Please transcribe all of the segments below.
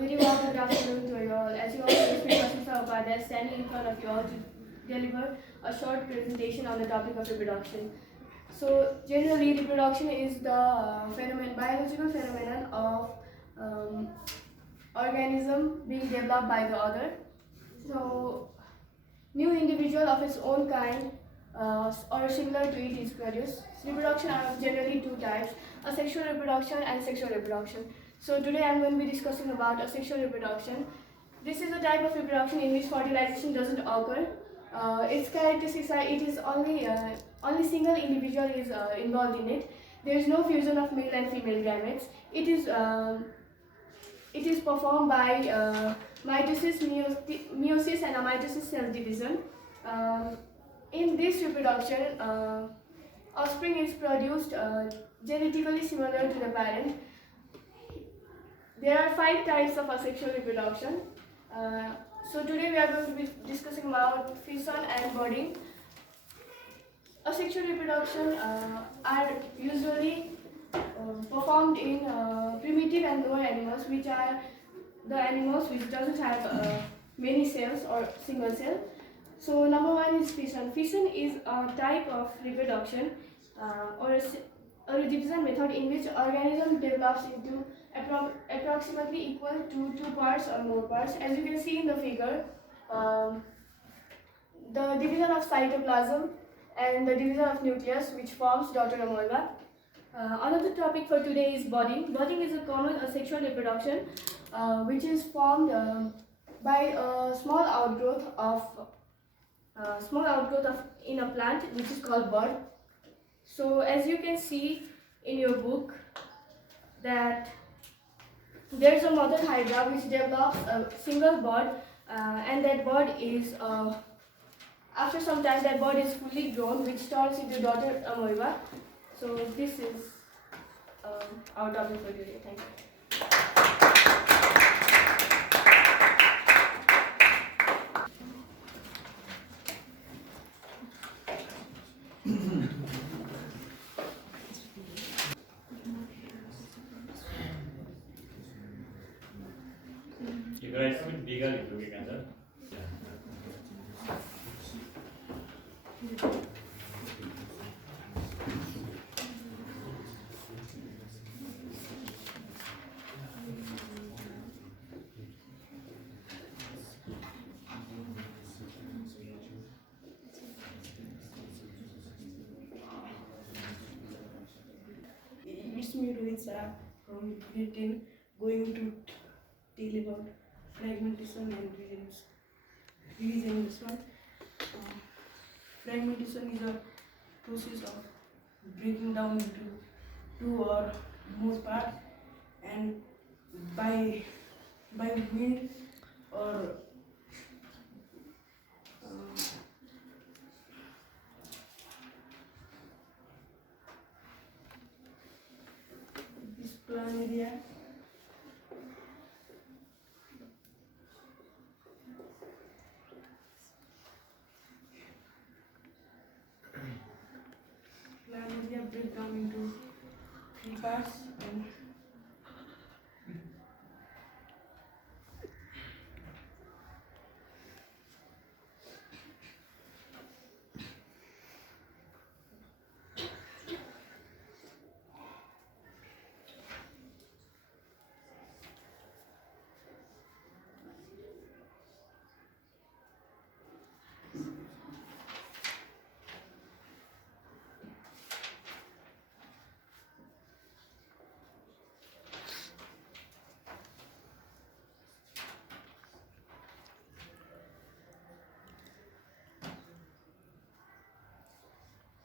very warm good afternoon to you all. As you all know, it's me, Vasudha Upadhyay, standing in front of you all to deliver a short presentation on the topic of reproduction. So, generally, reproduction is the biological phenomenon of organism being developed by the other. So, new individual of its own kind or similar to it is produced. Reproduction are generally two types: asexual reproduction and sexual reproduction. So today I am going to be discussing about asexual reproduction. This is a type of reproduction in which fertilization doesn't occur. Its characteristics are it is only single individual is involved in it. There is no fusion of male and female gametes. It is performed by mitosis, meiosis, and amitosis cell division. In this reproduction, offspring is produced genetically similar to the parent. There are 5 types of asexual reproduction. So today we are going to be discussing about fission and budding. Asexual reproduction are usually performed in primitive and lower animals, which are the animals which doesn't have many cells or single cell. So number 1 is fission. Fission is a type of reproduction or a division method in which organism develops into approximately equal to 2 parts or more parts. As you can see in the figure, the division of cytoplasm and the division of nucleus, which forms daughter amoeba. Another topic for today is budding. Budding is a common asexual reproduction which is formed by a small outgrowth in a plant, which is called bud. So as you can see in your book, that there is a mother hydra which develops a single bud, and that bud is after some time that bud is fully grown, which turns into daughter amoeba. So this is our topic for today. Thank you. You guys a bit bigger if you can, sir. It's me, Rohit Saraf from grade 10, going to tell about fragmentation and release in this one. Fragmentation is a process of breaking down into 2 or more parts, and by wind or this plan area. Planaria break down into 3 parts,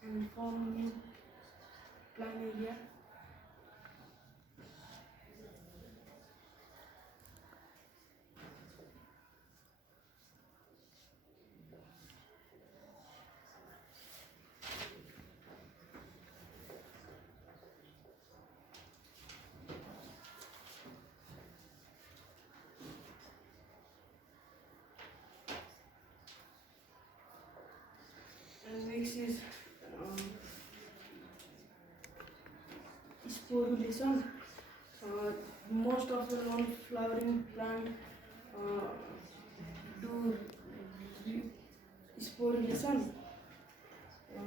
and form new planaria. And next is sporulation. Most most of the non-flowering plant do sporulation. Uh,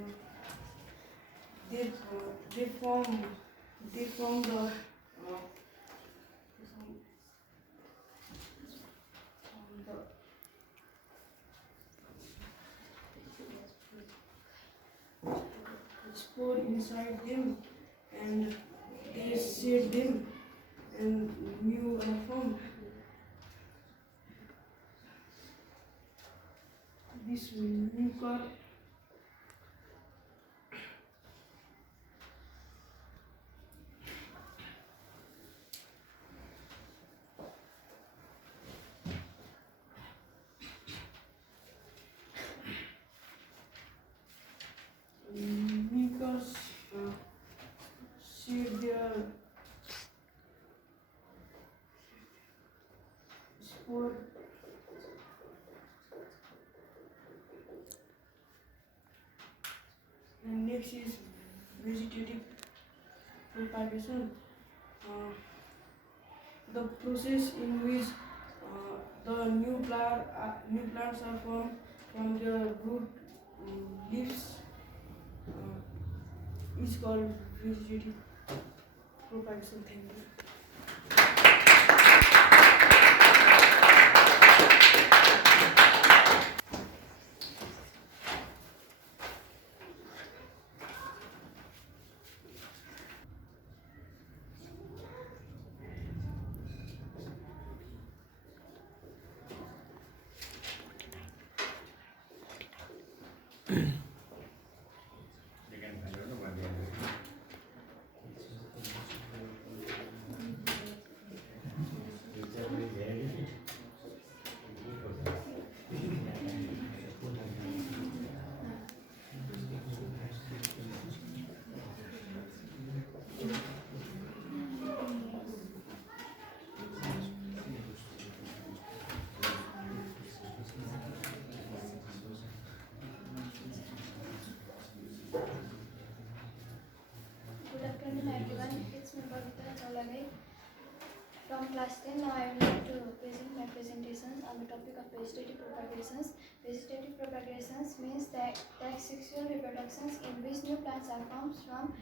they form the spore inside them, and they shed them and new are formed. This mucus mucus shed their spore. And next is vegetative propagation. The process in which the new plants are formed from the root leaves is called vegetative propagation. Thank you. They can I don't know what they are doing. Teacher will very Good afternoon everyone, it's me Vidyasadan from class 10. Now I would like to present my presentations on the topic of vegetative propagations. Vegetative propagations means that sexual reproductions in which new plants are formed from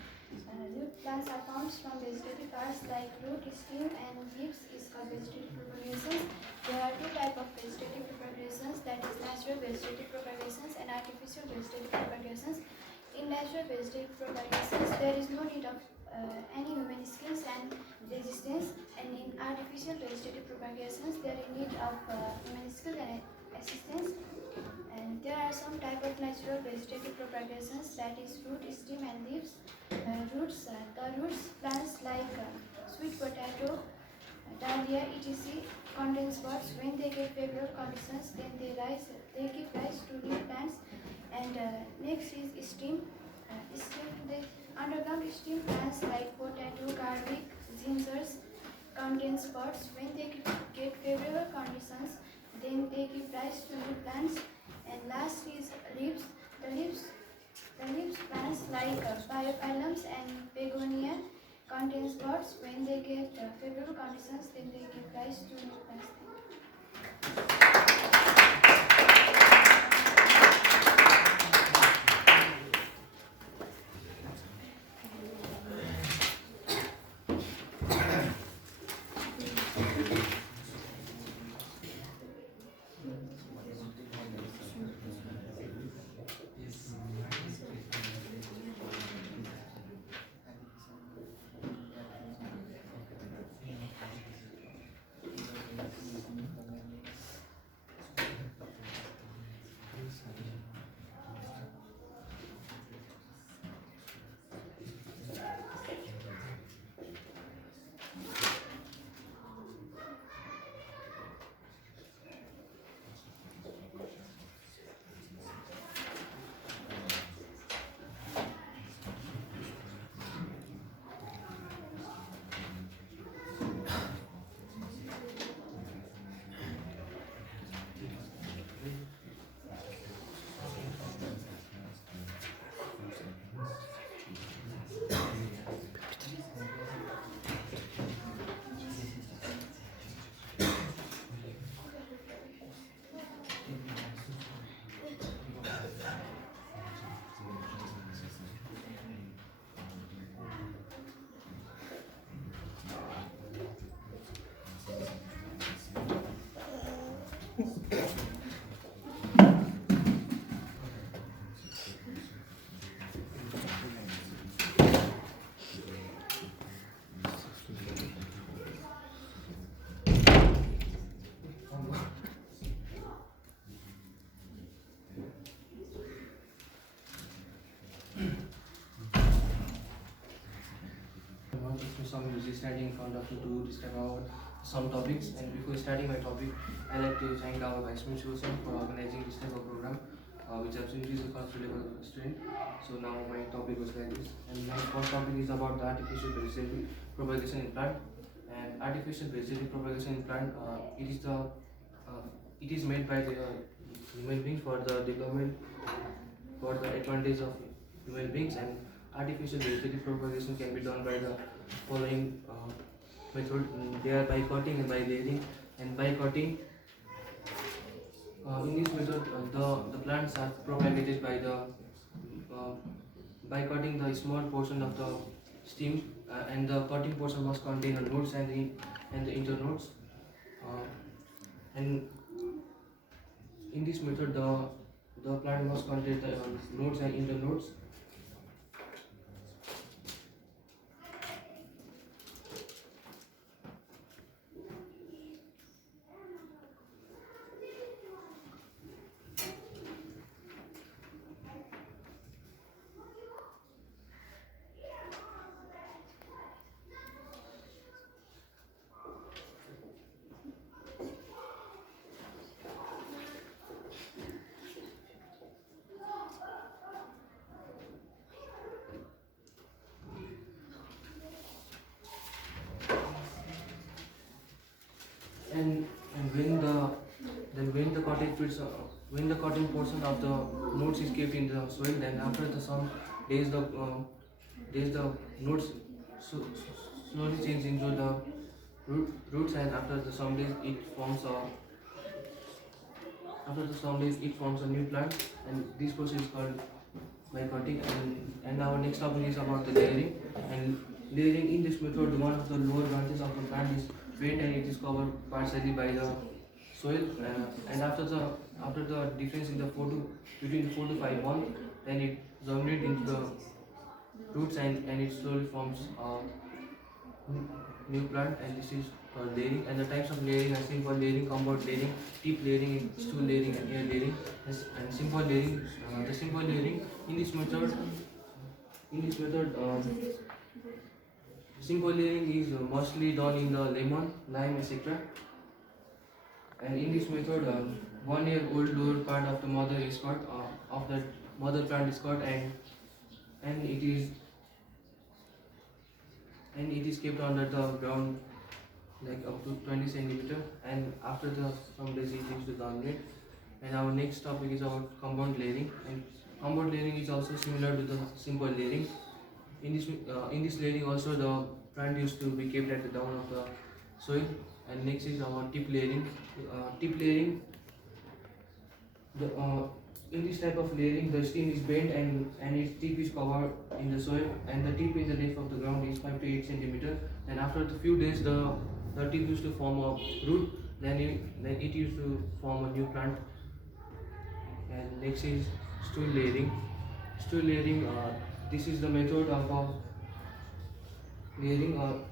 vegetative parts like root, stem and leaves is called vegetative propagations. There are two types of vegetative propagations, that is natural vegetative propagations and artificial vegetative propagations. In natural vegetative propagations, there is no need of any human skills and resistance, and in artificial vegetative propagations, there is need of human skill and assistance. And there are some type of natural vegetative propagations, that is root, stem and leaves. The roots plants like sweet potato, dahlia, etc. contain spots. When they get favorable conditions, then they give rise to new plants. And next is stem. The underground stem plants like potato, garlic, gingers contain spots. When they get favorable conditions, then they give rise to new plants. And last is leaves. The leaves plants like biophyllums and begonia contain spots. When they get favorable conditions, then they give rise to new plants. everyone. It's me, Swami Vijay, standing in front of you to describe about some topics. And before starting my topic, I like to thank our Vice Principal for organizing this type of program, which absolutely is a considerable student. So now my topic was like this. And my first topic is about the artificial vegetative propagation in plant. And artificial vegetative propagation in plant, it is made by the human beings for the development, for the advantage of human beings. And artificial vegetative propagation can be done by the following method. They are by cutting and by layering. And by cutting, in this method, the plants are propagated by cutting the small portion of the stem, and the cutting portion must contain the nodes and the internodes. And in this method, the plant must contain the nodes and internodes. And when the cottage fits, when the cotton portion of the nodes is kept in the soil, then after some days the nodes slowly change into the roots, and after some days it forms a new plant, and this process is called by cutting. And our next topic is about the layering. And layering, in this method, one of the lower branches of the plant is bent and it is covered partially by the soil. And after the difference in the between 4 to 5 months, then it germinates into the roots, and it slowly forms a new plant. And this is called layering. And the types of layering are simple layering, compound layering, deep layering, stool layering, and air layering. And simple layering, the simple layering in this method, simple layering is mostly done in the lemon, lime, etc. And in this method, 1 year old lower part of the mother is cut, of the mother plant is cut, and it is kept under the ground like up to 20 centimeter. And after some days it used to germinate. And our next topic is about compound layering. And compound layering is also similar to the simple layering. In this layering also, the plant used to be kept at the down of the soil. And next is our tip layering. Tip layering, in this type of layering, the stem is bent and its tip is covered in the soil, and the tip in the depth of the ground is 5 to 8 centimeters. And after a few days, the tip used to form a root. Then it used to form a new plant. And next is stool layering. Stool layering, this is the method of layering.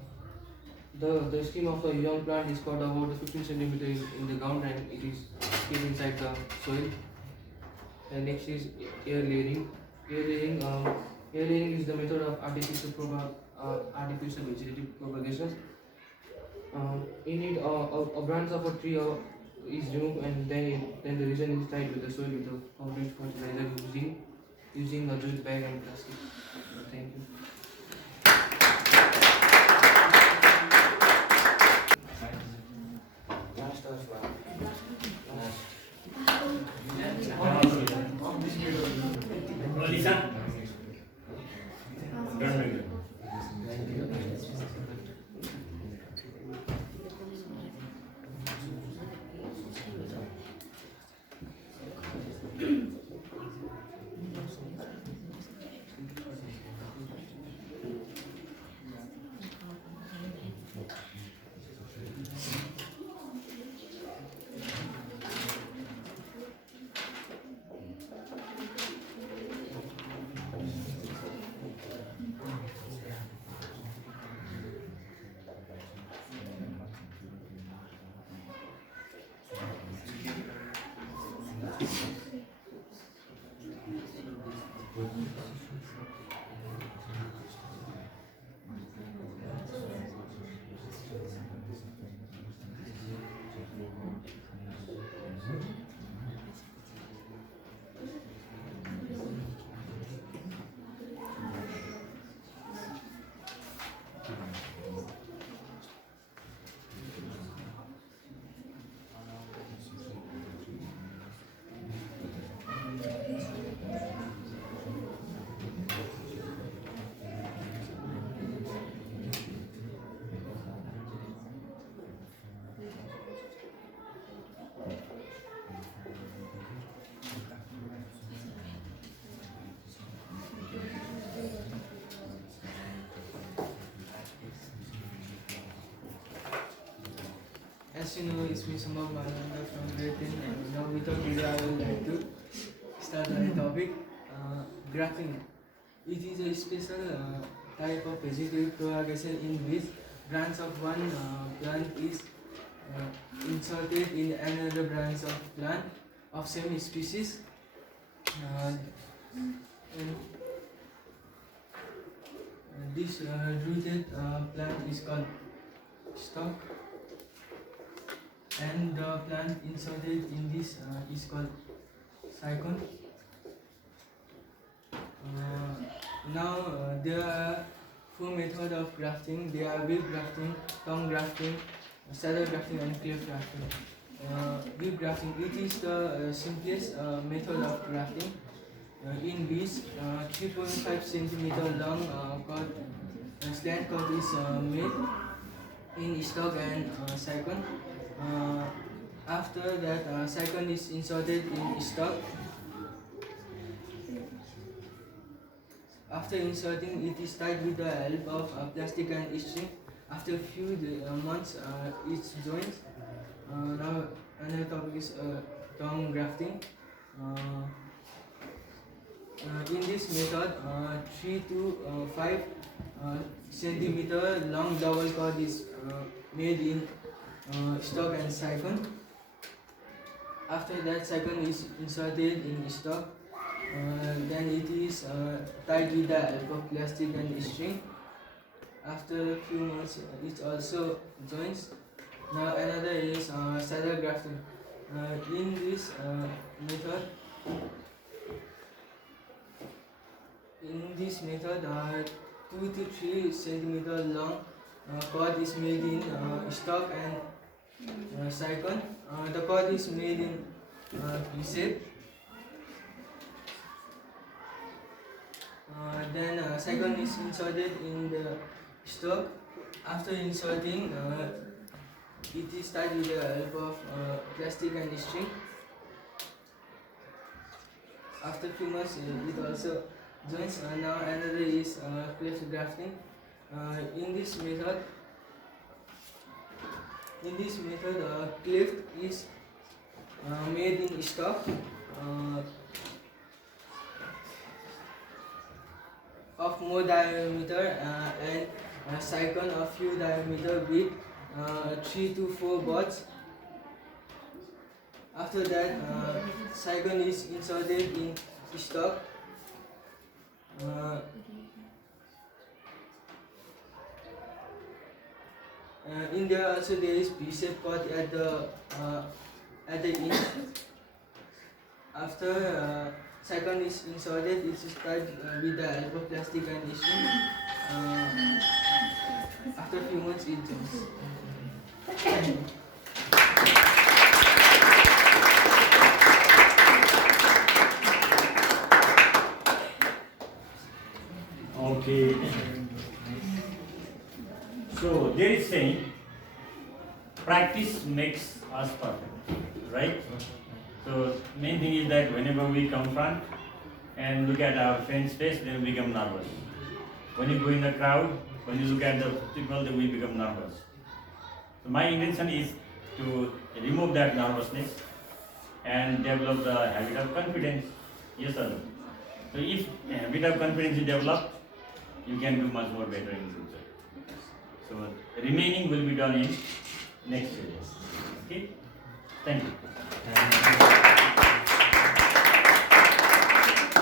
The stem of the young plant is cut about 15 centimeters in the ground, and it is kept inside the soil. And next is air layering. Air layering is the method of artificial vegetative propagation. In it, a branch of a tree is removed, and then the region is tied with the soil with a complete fertilizer using a jute bag and plastic. Thank you. Lisa? Don't make it. As you know, it's me Sambhav Mananda from grade 10, and now without delay I would like to start the topic. Grafting. It is a special type of vegetative propagation in which branch of one plant is inserted in another branch of plant of same species. And this rooted plant is called stalk, and the plant inserted in this is called cycon. Now there are four methods of grafting. There are web grafting, tongue grafting, saddle grafting, and cleft grafting. Web grafting, it is the simplest method of grafting, in which 3.5 cm long slant cord is made in stalk and cycon. After that, cycon is inserted in stalk. After inserting, it is tied with the help of plastic and string. After a few months, it joins. Now another topic is tongue grafting. In this method, 3 to 5 centimeter long double cord is made in stalk and cycon. After that, cycon is inserted in stalk. Then it is tied with the help of plastic and string. After a few months, it also joins. Now another is saddle grafting. In this method, 2 to 3 centimeter long cord is made in stalk and cycon. The cord is made in V-shape. Then cycon is inserted in the stalk. After inserting, it is tied with the help of plastic and string. After few months, it also joins. Now another is cleft grafting. In this method, cleft is made in stalk of more diameter and cycon of few diameter with 3 to 4 buds. After that, cycon is inserted in stalk. In there also there is V-shape cord at the end. After cycon is inserted, it is tied with the help of plastic and string. After a few months, it joins. Thank you. Okay. So there is saying, practice makes us perfect, right? So main thing is that whenever we confront and look at our friend's face, then we become nervous. When you go in the crowd, when you look at the people, then we become nervous. So my intention is to remove that nervousness and develop the habit of confidence. Yes or no? So if a habit of confidence is developed, you can do much more better in future. So remaining will be done in next year. Okay? Thank you.